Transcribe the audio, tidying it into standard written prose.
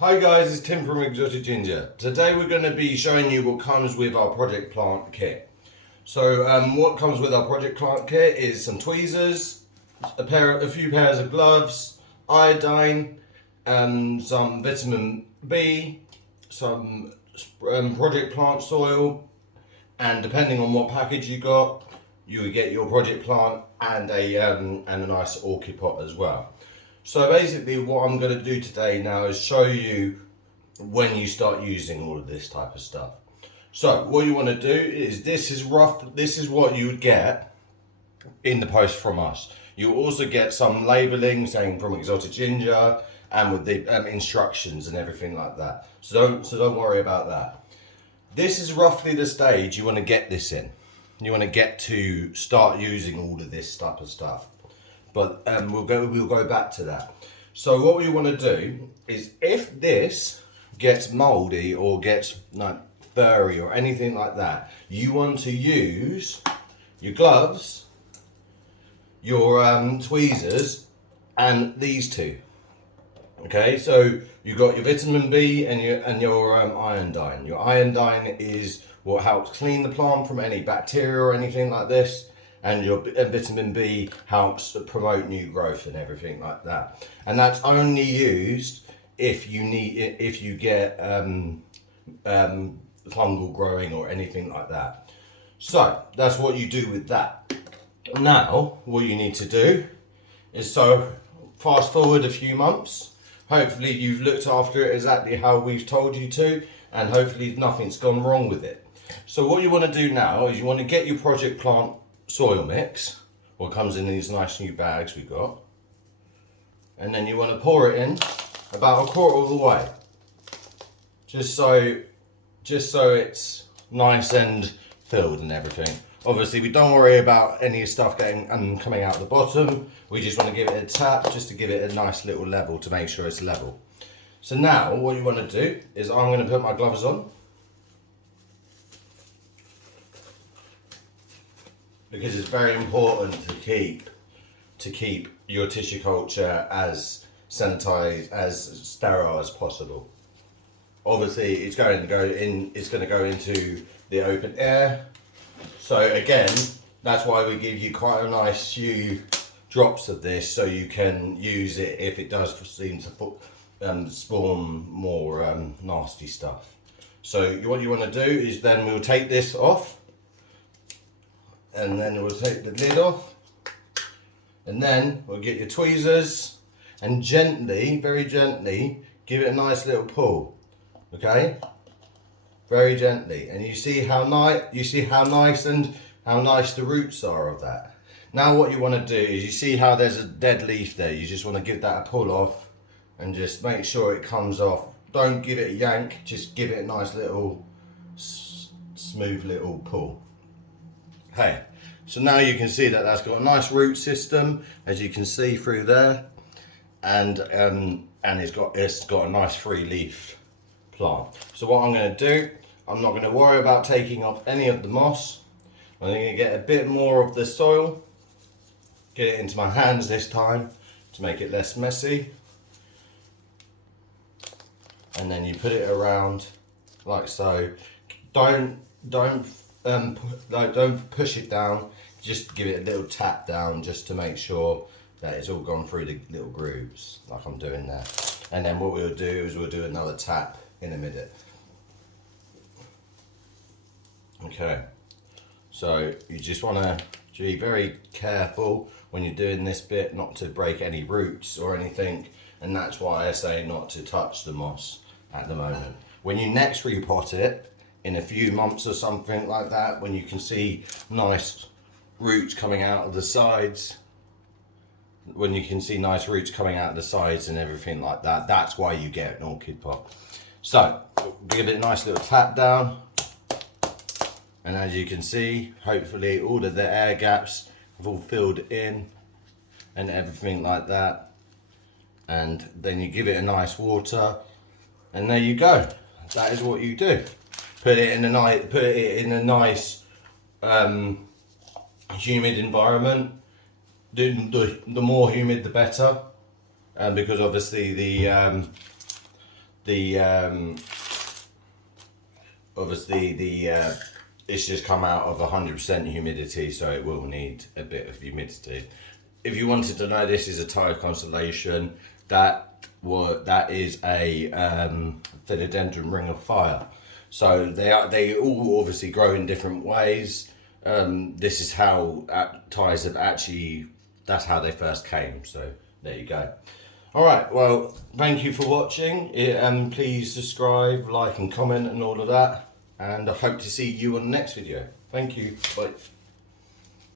Hi guys, it's Tim from Exotic Ginger. Today we're going to be showing you what comes with our project plant kit. So what comes with our project plant kit is some tweezers, a few pairs of gloves, iodine, some vitamin B, some project plant soil, and depending on what package you got, you would get your project plant and a nice orchid pot as well. So basically what I'm going to do today now is show you when you start using all of this type of stuff. So what you want to do is, this is what you would get in the post from us. You'll also get some labelling saying from Exotic Ginger and with the instructions and everything like that. So don't worry about that. This is roughly the stage you want to get this in. You want to get to start using all of this type of stuff. But we'll go back to that. So what we want to do is, if this gets moldy or gets like furry or anything like that, you want to use your gloves, your tweezers, and these two. Okay, so you've got your vitamin B and your iodine. Your iodine is what helps clean the plant from any bacteria or anything like this. And your vitamin B helps promote new growth and everything like that. And that's only used if you get fungal growing or anything like that. So that's what you do with that. Now what you need to do is, so fast forward a few months. Hopefully you've looked after it exactly how we've told you to, and hopefully nothing's gone wrong with it. So what you want to do now is you want to get your project plant soil mix, what comes in these nice new bags we got, and then you want to pour it in about a quarter of the way, just so it's nice and filled and everything. Obviously we don't worry about any stuff getting coming out the bottom. We just want to give it a tap just to give it a nice little level to make sure it's level. So now what you want to do is, I'm going to put my gloves on, because it's very important to keep your tissue culture as sanitized, as sterile as possible. Obviously it's going to go into the open air. So again, that's why we give you quite a nice few drops of this, so you can use it if it does seem to spawn more nasty stuff. So what you want to do is, then we'll take this off, and then we'll take the lid off, and then we'll get your tweezers and gently, very gently, give it a nice little pull. Okay, very gently, and you see how nice the roots are of that. Now what you want to do is, you see how there's a dead leaf there. You just want to give that a pull off and just make sure it comes off. Don't give it a yank, just give it a nice little smooth little pull. Hey, so now you can see that that's got a nice root system, as you can see through there, and it's got a nice free leaf plant. So what I'm going to do, I'm not going to worry about taking off any of the moss. I'm going to get a bit more of the soil, get it into my hands this time to make it less messy, and then you put it around like so. Don't push it down, just give it a little tap down just to make sure that it's all gone through the little grooves, like I'm doing there. And then what we'll do is we'll do another tap in a minute. Okay, so you just want to be very careful when you're doing this bit not to break any roots or anything, and that's why I say not to touch the moss at the moment. When you next repot it, in a few months or something like that, when you can see nice roots coming out of the sides, and everything like that, that's why you get an orchid pot. So give it a nice little tap down, and as you can see, hopefully all of the air gaps have all filled in and everything like that. And then you give it a nice water, and there you go. That is what you do. Put it in a nice humid environment. The more humid the better, because obviously obviously it's just come out of 100% humidity, so it will need a bit of humidity. If you wanted to know, this is a Thai constellation. That is a philodendron ring of fire. So they all obviously grow in different ways. This is how Thais have actually, that's how they first came. So there you go. All right, well, thank you for watching. Please subscribe, like and comment and all of that. And I hope to see you on the next video. Thank you. Bye.